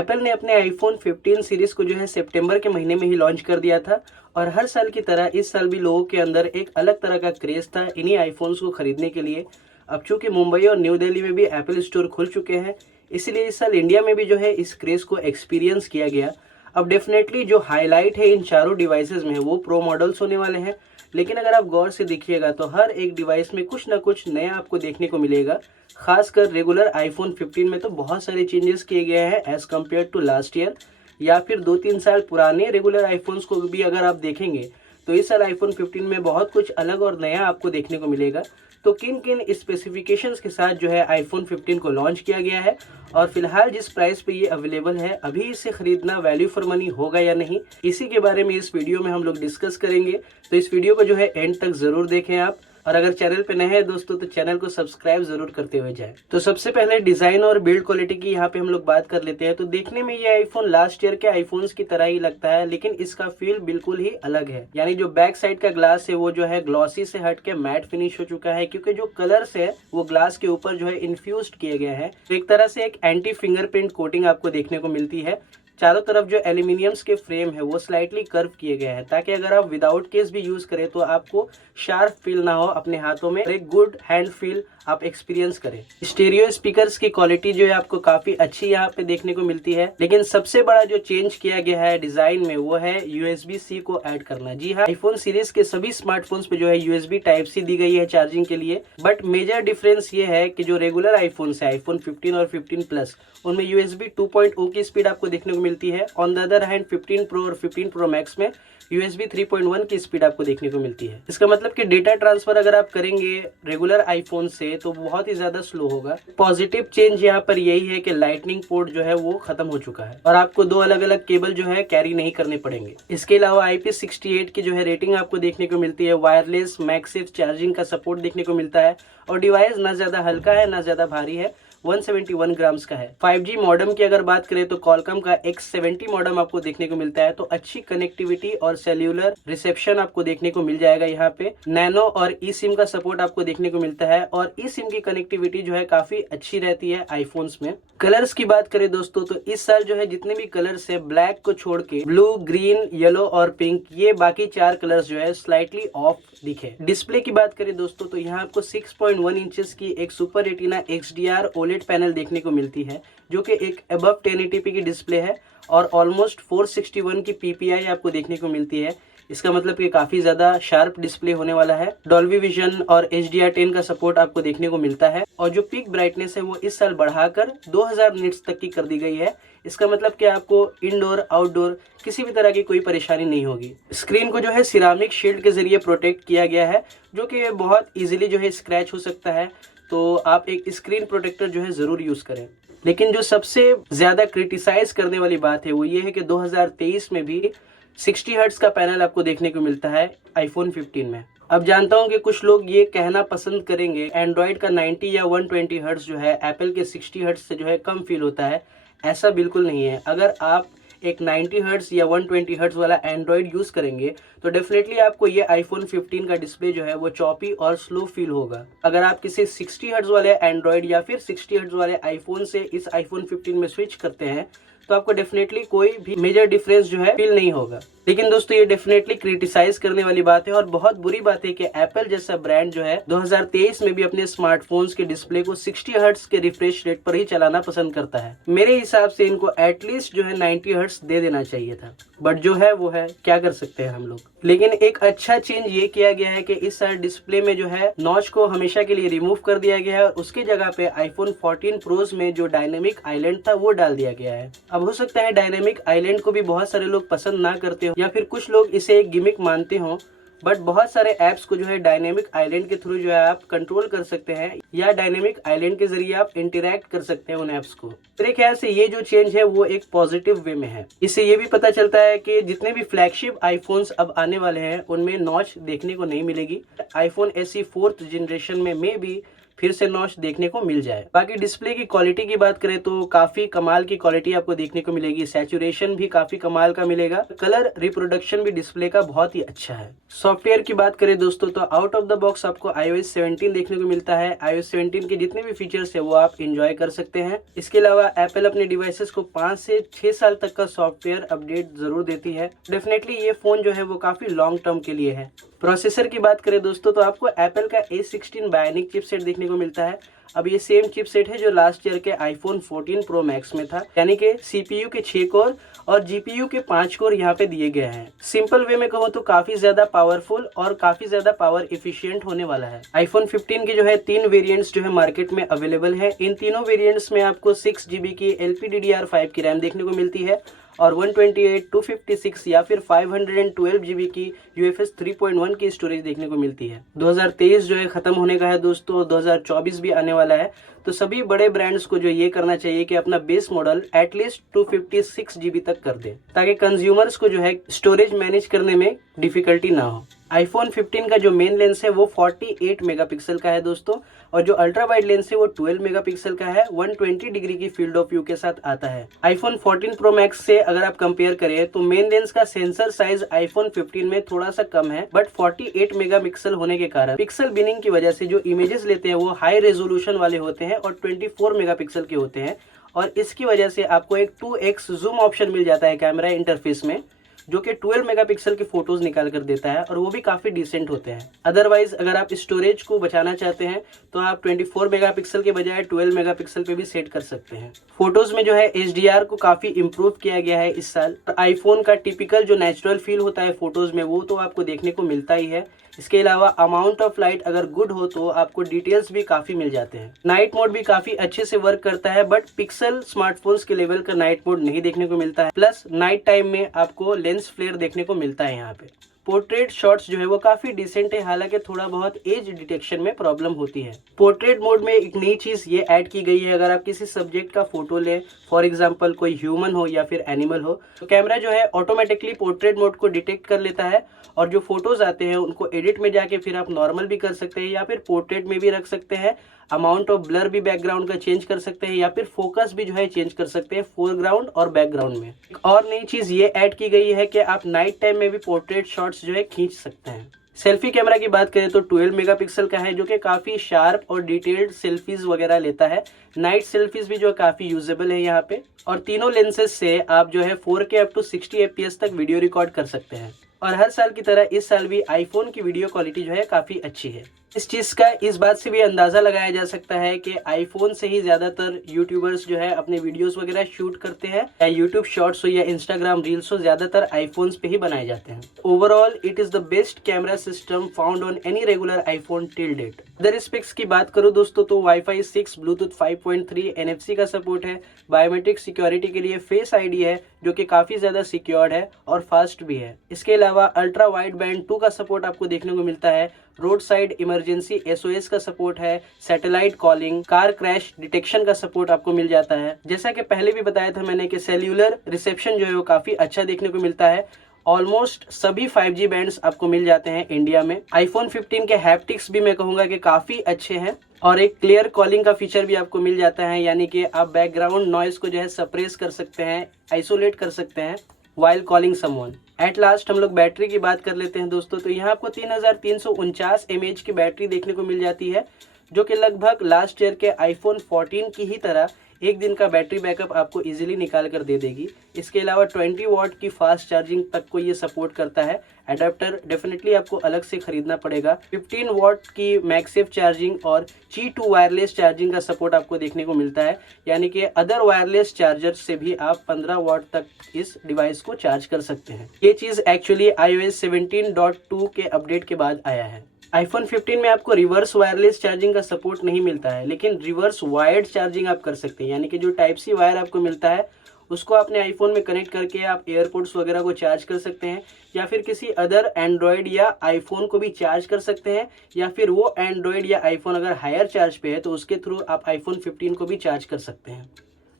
Apple ने अपने iPhone 15 series को जो है सितंबर के महीने में ही लॉन्च कर दिया था और हर साल की तरह इस साल भी लोगों के अंदर एक अलग तरह का क्रेज था इन्हीं आईफोन्स को खरीदने के लिए। अब चूंकि मुंबई और न्यू दिल्ली में भी एप्पल स्टोर खुल चुके हैं, इसलिए इस साल इंडिया में भी जो है इस क्रेज को एक्सपीरियंस किया गया। अब डेफिनेटली जो हाईलाइट है इन चारों डिवाइसेस में वो प्रो मॉडल्स होने वाले हैं, लेकिन अगर आप गौर से देखिएगा तो हर एक डिवाइस में कुछ ना कुछ नया आपको देखने को मिलेगा। खासकर रेगुलर आईफोन 15 में तो बहुत सारे चेंजेस किए गए हैं as compared to last year, या फिर 2-3 साल पुराने रेगुलर आईफोन्स को भी अगर आप देखेंगे तो इस साल आईफोन 15 में बहुत कुछ अलग और नया आपको देखने को मिलेगा। तो किन किन स्पेसिफिकेशंस के साथ जो है आईफोन 15 को लॉन्च किया गया है और फिलहाल जिस प्राइस पे ये अवेलेबल है, अभी इसे खरीदना वैल्यू फॉर मनी होगा या नहीं, इसी के बारे में इस वीडियो में हम लोग डिस्कस करेंगे। तो इस वीडियो को जो है एंड तक जरूर देखें आप, और अगर चैनल पे नए हैं दोस्तों तो चैनल को सब्सक्राइब जरूर करते हुए जाएं। तो सबसे पहले डिजाइन और बिल्ड क्वालिटी की यहाँ पे हम लोग बात कर लेते हैं। तो देखने में ये आईफोन लास्ट ईयर के आईफोन्स की तरह ही लगता है, लेकिन इसका फील बिल्कुल ही अलग है। यानी जो बैक साइड का ग्लास है वो जो है ग्लॉसी से हट के मैट फिनिश हो चुका है, क्योंकि जो कलर्स है वो ग्लास के ऊपर जो है इन्फ्यूज किए गए हैं। तो एक तरह से एक एंटी फिंगरप्रिंट कोटिंग आपको देखने को मिलती है। चारों तरफ जो एल्यूमिनियम्स के फ्रेम है वो स्लाइटली कर्व किए गए हैं, ताकि अगर आप विदाउट केस भी यूज करें तो आपको शार्प फील ना हो अपने हाथों में, एक गुड हैंड फील आप एक्सपीरियंस करें। स्टीरियो स्पीकर्स की क्वालिटी जो है आपको काफी अच्छी यहाँ पे देखने को मिलती है, लेकिन सबसे बड़ा जो चेंज किया गया है डिजाइन में वो है USB-C को ऐड करना। जी हाँ, आईफोन सीरीज के सभी स्मार्टफोन्स पे जो है USB Type-C दी गई है चार्जिंग के लिए, बट मेजर डिफरेंस ये है कि जो रेगुलर आईफोन है आईफोन 15 और 15 प्लस, उनमें USB 2.0 की स्पीड आपको देखने को मिलती है। On the other hand 15 pro और 15 प्रो मैक्स में USB 3.1 की स्पीड आपको देखने को मिलती है। इसका मतलब कि डेटा ट्रांसफर अगर आप करेंगे रेगुलर आईफोन से तो बहुत ही ज्यादा स्लो होगा। पॉजिटिव चेंज यहाँ पर यही है कि लाइटनिंग पोर्ट जो है वो खत्म हो चुका है और आपको 2 अलग अलग केबल जो है कैरी नहीं करने पड़ेंगे। इसके अलावा IP68 की जो है रेटिंग आपको देखने को मिलती है। वायरलेस मैगसेफ चार्जिंग का सपोर्ट देखने को मिलता है और डिवाइस ना ज्यादा हल्का है ना ज्यादा भारी है, 171 ग्राम्स का है। 5G मॉडेम की अगर बात करें तो कॉलकॉम का X70 मॉडेम आपको देखने को मिलता है, तो अच्छी कनेक्टिविटी और सेल्यूलर रिसेप्शन आपको देखने को मिल जाएगा। यहाँ पे नैनो और ई सिम का सपोर्ट आपको देखने को मिलता है और ई सिम की कनेक्टिविटी जो है काफी अच्छी रहती है आईफोन्स में। कलर्स की बात करें दोस्तों तो इस साल जो है जितने भी कलर्स है ब्लैक को छोड़ के ब्लू, ग्रीन, येलो और पिंक, ये बाकी 4 कलर्स जो है स्लाइटली ऑफ दिखे। डिस्प्ले की बात करें दोस्तों तो यहाँ आपको 6.1 इंचेस की एक super retina XDR OLED panel देखने को मिलती है, जो कि एक अबव 1080p की डिस्प्ले है और ऑलमोस्ट 461 की PPI आपको देखने को मिलती है। इसका मतलब कि काफी ज्यादा शार्प डिस्प्ले होने वाला है। डॉल्बी विजन और HDR10 का सपोर्ट आपको देखने को मिलता है और जो पीक ब्राइटनेस है वो इस साल बढ़ाकर 2000 निट्स तक की कर दी गई है। इसका मतलब कि आपको इंडोर आउटडोर किसी भी तरह की कोई परेशानी नहीं होगी। स्क्रीन को जो है सिरामिक शील्ड के जरिए प्रोटेक्ट किया गया है, जो कि बहुत इजीली जो है स्क्रैच हो सकता है, तो आप एक स्क्रीन प्रोटेक्टर जो है जरूर यूज करें। लेकिन जो सबसे ज्यादा क्रिटिसाइज करने वाली बात है वो ये है कि 2023 में भी 60 हर्ट्ज का पैनल आपको देखने को मिलता है आईफोन 15 में। अब जानता हूं कि कुछ लोग ये कहना पसंद करेंगे एंड्रॉइड का 90 या 120 हर्ट्ज जो है एप्पल के 60 हर्ट्ज से जो है कम फील होता है। ऐसा बिल्कुल नहीं है। अगर आप एक 90 हर्ट्ज या 120 हर्ट्ज वाला एंड्रॉइड यूज करेंगे तो डेफिनेटली आपको ये आईफोन 15 का डिस्प्ले जो है वो चॉपी और स्लो फील होगा। अगर आप किसी 60 हर्ट्ज वाले एंड्रॉइड या फिर 60 हर्ट्ज वाले आईफोन से इस आईफोन 15 में स्विच करते हैं तो आपको डेफिनेटली कोई भी मेजर डिफरेंस जो है फील नहीं होगा। लेकिन दोस्तों ये डेफिनेटली क्रिटिसाइज करने वाली बात है और बहुत बुरी बात है कि एप्पल जैसा ब्रांड जो है 2023 में भी अपने स्मार्टफोन्स के डिस्प्ले को 60 हर्ट्ज के रिफ्रेश रेट पर ही चलाना पसंद करता है। मेरे हिसाब से इनको एटलीस्ट जो है 90 हर्ट्ज दे देना चाहिए था, बट जो है वो है, क्या कर सकते हैं हम लोग। लेकिन एक अच्छा चेंज ये किया गया है कि इस साल डिस्प्ले में जो है नॉच को हमेशा के लिए रिमूव कर दिया गया है और उसकी जगह पे आईफोन 14 प्रोज में जो डायनेमिक आइलैंड था वो डाल दिया गया है। अब हो सकता है डायनेमिक आइलैंड को भी बहुत सारे लोग पसंद ना करते हो या फिर कुछ लोग इसे एक गिमिक मानते हो, बट बहुत सारे ऐप्स को जो है डायनेमिक आइलैंड के थ्रू जो है आप कंट्रोल कर सकते हैं या डायनेमिक आइलैंड के जरिए आप इंटरैक्ट कर सकते हैं उन ऐप्स को। मेरे ख्याल से ये जो चेंज है वो एक पॉजिटिव वे में है। इससे ये भी पता चलता है कि जितने भी फ्लैगशिप आईफोन्स अब आने वाले हैं उनमें नॉच देखने को नहीं मिलेगी। आईफोन SE 4th जनरेशन में भी फिर से नॉच देखने को मिल जाए। बाकी डिस्प्ले की क्वालिटी की बात करें तो काफी कमाल की क्वालिटी आपको देखने को मिलेगी। सैचुरेशन भी काफी कमाल का मिलेगा। कलर रिप्रोडक्शन भी डिस्प्ले का बहुत ही अच्छा है। सॉफ्टवेयर की बात करें दोस्तों तो आउट ऑफ द बॉक्स आपको iOS 17 देखने को मिलता है। iOS 17 के जितने भी फीचर्स है वो आप एंजॉय कर सकते हैं। इसके अलावा एप्पल अपने डिवाइसेस को 5 से 6 साल तक का सॉफ्टवेयर अपडेट जरूर देती है। डेफिनेटली ये फोन जो है वो काफी लॉन्ग टर्म के लिए है। प्रोसेसर की बात करें दोस्तों तो आपको एप्पल का A16 बायोनिक चिपसेट देखने को मिलता है। अब ये सेम चिपसेट है जो लास्ट ईयर के iPhone 14 Pro Max में था, यानी कि CPU के 6 कोर और GPU के 5 कोर यहाँ पे दिए गए हैं। सिंपल वे में कहूँ तो काफी ज्यादा पावरफुल और काफी ज्यादा पावर इफिशिएंट होने वाला है। iPhone 15 के जो है 3 वेरिएंट्स जो है मार्केट में अवेलेबल है। इन तीनों वेरिएंट्स में आपको 6 GB की LPDDR5 की रैम देखने को मिलती है और 128, 256 या फिर 512 GB की UFS 3.1 की स्टोरेज देखने को मिलती है। 2023 जो है खत्म होने का है दोस्तों, 2024 भी आने वाला है। तो सभी बड़े ब्रांड्स को जो ये करना चाहिए कि अपना बेस मॉडल एटलीस्ट 256 GB तक कर दे, ताकि कंज्यूमर्स को जो है स्टोरेज मैनेज करने में डिफिकल्टी ना हो। iPhone 15 का जो मेन लेंस है वो 48 मेगापिक्सल का है दोस्तों, और जो अल्ट्रा वाइड लेंस है वो 12 मेगापिक्सल का है। 120 डिग्री की फील्ड ऑफ व्यू के साथ आता है। iPhone 14 Pro Max से अगर आप कंपेयर करें तो मेन लेंस का सेंसर साइज iPhone 15 में थोड़ा सा कम है, बट 48 मेगापिक्सल होने के कारण पिक्सल बिनिंग की वजह से जो इमेजेस लेते हैं वो हाई रेजोल्यूशन वाले होते हैं और 24 मेगापिक्सल के होते हैं, और इसकी वजह से आपको एक 2x जूम ऑप्शन मिल जाता है कैमरा इंटरफेस में, जो कि 12 मेगापिक्सल की फोटोज निकाल कर देता है और वो भी काफी डिसेंट होते हैं। अदरवाइज अगर आप स्टोरेज को बचाना चाहते हैं तो आप 24 मेगापिक्सल के बजाय 12 मेगापिक्सल पे भी सेट कर सकते हैं। फोटोज में जो है HDR को काफी इम्प्रूव किया गया है इस साल। आईफोन का टिपिकल जो नेचुरल फील होता है फोटोज में वो तो आपको देखने को मिलता ही है। इसके अलावा अमाउंट ऑफ लाइट अगर गुड हो तो आपको डिटेल्स भी काफी मिल जाते हैं। नाइट मोड भी काफी अच्छे से वर्क करता है, बट पिक्सल स्मार्टफोन्स के लेवल का नाइट मोड नहीं देखने को मिलता है। प्लस नाइट टाइम में आपको लेंस फ्लेयर देखने को मिलता है यहाँ पे। पोर्ट्रेट शॉट्स जो है वो काफी डिसेंट है, हालांकि थोड़ा बहुत एज डिटेक्शन में प्रॉब्लम होती है। पोर्ट्रेट मोड में एक नई चीज ये ऐड की गई है, अगर आप किसी सब्जेक्ट का फोटो लें, फॉर एग्जांपल कोई ह्यूमन हो या फिर एनिमल हो, तो कैमरा जो है ऑटोमेटिकली पोर्ट्रेट मोड को डिटेक्ट कर लेता है और जो फोटोज आते हैं उनको एडिट में जाके फिर आप नॉर्मल भी कर सकते हैं या फिर पोर्ट्रेट में भी रख सकते हैं। अमाउंट ऑफ ब्लर भी बैकग्राउंड का चेंज कर सकते हैं या फिर फोकस भी जो है चेंज कर सकते हैं फोरग्राउंड और बैकग्राउंड में। एक और नई चीज ये ऐड की गई है कि आप नाइट टाइम में भी पोर्ट्रेट शॉट्स जो है खींच सकते हैं। सेल्फी कैमरा की बात करें तो 12 मेगापिक्सल का है, जो कि काफी शार्प और डिटेल्ड सेल्फीज वगैरह लेता है। नाइट सेल्फीज भी जो काफी यूजेबल है यहाँ पे, और तीनों लेंसेज से आप जो है 4K अप टू 60 FPS तक वीडियो रिकॉर्ड कर सकते हैं। और हर साल की तरह इस साल भी आईफोन की वीडियो क्वालिटी जो है काफी अच्छी है। इस चीज का इस बात से भी अंदाजा लगाया जा सकता है कि आईफोन से ही ज्यादातर यूट्यूबर्स जो है अपने वीडियोस वगैरह शूट करते हैं, या यूट्यूब शॉर्ट्स हो या इंस्टाग्राम रील्स हो, ज्यादातर आईफोन्स पे ही बनाए जाते हैं। Overall it is the best camera system found on any regular iPhone till date. Other specs की बात करूं दोस्तों तो वाईफाई 6, ब्लूटूथ 5.3, NFC का सपोर्ट है, बायोमेट्रिक सिक्योरिटी के लिए फेस आईडी है जो कि काफी ज्यादा सिक्योर्ड है और फास्ट भी है। इसके अलावा अल्ट्रा वाइड बैंड 2 का सपोर्ट आपको देखने को मिलता है, रोड साइड इमरजेंसी SOS का सपोर्ट है, satellite calling, car crash detection का सपोर्ट आपको मिल जाता है। जैसा कि पहले भी बताया था मैंने कि सेल्यूलर रिसेप्शन जो है वो काफी अच्छा देखने को मिलता है। ऑलमोस्ट सभी 5G बैंड्स आपको मिल जाते हैं इंडिया में। आईफोन 15 के हैप्टिक्स भी मैं कहूंगा कि काफी अच्छे हैं, और एक क्लियर कॉलिंग का फीचर भी आपको मिल जाता है, यानी कि आप बैकग्राउंड नॉइज को जो है सप्रेस कर सकते हैं, आइसोलेट कर सकते हैं while calling someone. At last हम लोग बैटरी की बात कर लेते हैं दोस्तों, तो यहाँ आपको 3349 mAh की बैटरी देखने को मिल जाती है, जो कि लगभग लास्ट ईयर के आईफोन 14 की ही तरह एक दिन का बैटरी बैकअप आपको इजीली निकाल कर दे देगी। इसके अलावा 20 वॉट की फास्ट चार्जिंग तक को ये सपोर्ट करता है। एडेप्टर डेफिनेटली आपको अलग से खरीदना पड़ेगा। 15 वॉट की मैगसेफ चार्जिंग और Qi2 वायरलेस चार्जिंग का सपोर्ट आपको देखने को मिलता है, यानी कि अदर वायरलेस चार्जर से भी आप 15 वॉट तक इस डिवाइस को चार्ज कर सकते हैं। ये चीज एक्चुअली iOS 17.2 के अपडेट के बाद आया है। आईफोन 15 में आपको रिवर्स वायरलेस चार्जिंग का सपोर्ट नहीं मिलता है, लेकिन रिवर्स वायर्ड चार्जिंग आप कर सकते हैं, यानी कि जो टाइप सी वायर आपको मिलता है उसको अपने आईफोन में कनेक्ट करके आप एयरपोर्ट्स वगैरह को चार्ज कर सकते हैं, या फिर किसी अदर एंड्रॉयड या आईफोन को भी चार्ज कर सकते हैं, या फिर वो एंड्रॉयड या आईफोन अगर हायर चार्ज पे है तो उसके थ्रू आप आईफोन 15 को भी चार्ज कर सकते हैं।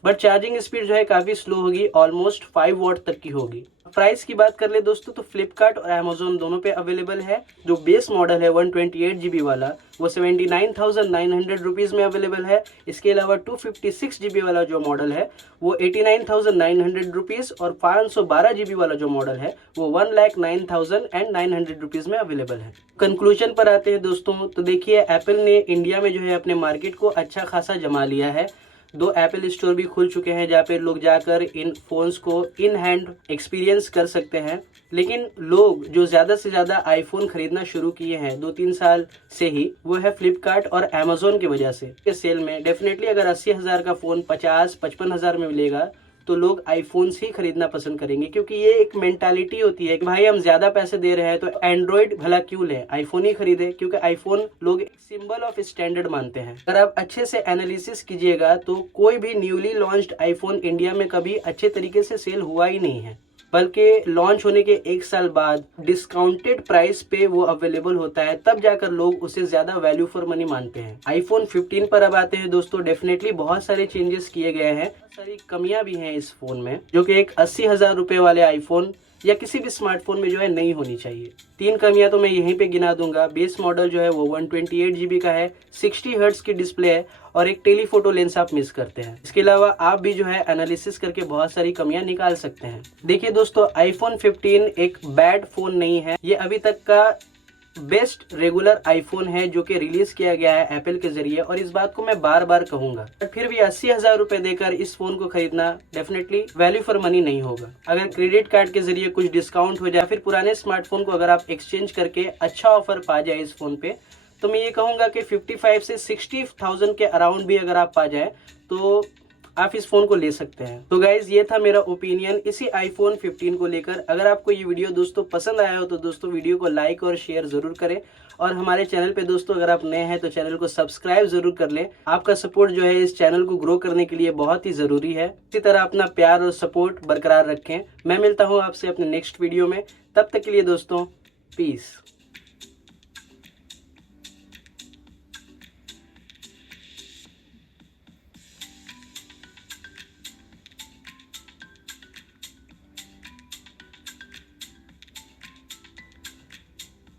बट चार्जिंग स्पीड जो है काफी स्लो होगी, ऑलमोस्ट 5 वॉट तक की होगी। प्राइस की बात कर ले दोस्तों तो फ्लिपकार्ट और अमेजोन दोनों पे अवेलेबल है। जो बेस मॉडल है 128 GB वाला वो 79,900 रुपीज़ में अवेलेबल है। इसके अलावा 256 GB वाला जो मॉडल है वो 89,900 रुपीज़ और 512 GB वाला जो मॉडल है वो 1,09,900 रुपीज़ में अवेलेबल है। कंक्लूजन पर आते हैं दोस्तों, तो देखिए एप्पल ने इंडिया में जो है अपने मार्केट को अच्छा खासा जमा लिया है। 2 एप्पल स्टोर भी खुल चुके हैं जहाँ पे लोग जाकर इन फ़ोन्स को इन हैंड एक्सपीरियंस कर सकते हैं। लेकिन लोग जो ज़्यादा से ज़्यादा आईफोन खरीदना शुरू किए हैं 2-3 साल से ही, वो है फ्लिपकार्ट और अमेजोन की वजह से। इस सेल में डेफिनेटली अगर 80,000 का फ़ोन 50-55,000 में मिलेगा तो लोग आईफोन्स ही खरीदना पसंद करेंगे, क्योंकि ये एक मेंटालिटी होती है कि भाई हम ज्यादा पैसे दे रहे हैं तो एंड्रॉइड भला क्यों लें, आईफोन ही खरीदे, क्योंकि आईफोन लोग सिंबल ऑफ स्टैंडर्ड मानते हैं। अगर आप अच्छे से एनालिसिस कीजिएगा तो कोई भी न्यूली लॉन्च्ड आईफोन इंडिया में कभी अच्छे तरीके से सेल हुआ ही नहीं है, बल्कि लॉन्च होने के 1 साल बाद डिस्काउंटेड प्राइस पे वो अवेलेबल होता है, तब जाकर लोग उसे ज्यादा वैल्यू फॉर मनी मानते हैं। आईफोन 15 पर अब आते हैं दोस्तों। डेफिनेटली बहुत सारे चेंजेस किए गए हैं, सारी कमियां भी हैं इस फोन में, जो कि एक 80,000 रुपए वाले आईफोन या किसी भी स्मार्टफोन में जो है नहीं होनी चाहिए। 3 कमियां तो मैं यहीं पे गिना दूंगा। बेस मॉडल जो है वो 128 GB का है, 60 हर्ट्ज की डिस्प्ले है और एक टेलीफोटो लेंस आप मिस करते हैं। इसके अलावा आप भी जो है एनालिसिस करके बहुत सारी कमियां निकाल सकते हैं। देखिए दोस्तों, आईफोन 15 एक बैड फोन नहीं है, ये अभी तक का बेस्ट रेगुलर आईफोन है जो कि रिलीज किया गया है एप्पल के जरिए, और इस बात को मैं बार बार कहूंगा। फिर भी 80,000 रुपए देकर इस फोन को खरीदना डेफिनेटली वैल्यू फॉर मनी नहीं होगा। अगर क्रेडिट कार्ड के जरिए कुछ डिस्काउंट हो जाए, फिर पुराने स्मार्टफोन को अगर आप एक्सचेंज करके अच्छा ऑफर पा जाए इस फोन पे, तो मैं ये कहूंगा कि 55 से 60,000 के अराउंड भी अगर आप पा जाए तो आप इस फोन को ले सकते हैं। तो गाइज ये था मेरा ओपिनियन इसी आईफोन 15 को लेकर। अगर आपको ये वीडियो दोस्तों पसंद आया हो तो दोस्तों वीडियो को लाइक और शेयर जरूर करें, और हमारे चैनल पे दोस्तों अगर आप नए हैं तो चैनल को सब्सक्राइब जरूर कर लें। आपका सपोर्ट जो है इस चैनल को ग्रो करने के लिए बहुत ही जरूरी है। इसी तरह अपना प्यार और सपोर्ट बरकरार रखें। मैं मिलता हूँ आपसे अपने नेक्स्ट वीडियो में, तब तक के लिए दोस्तों पीस।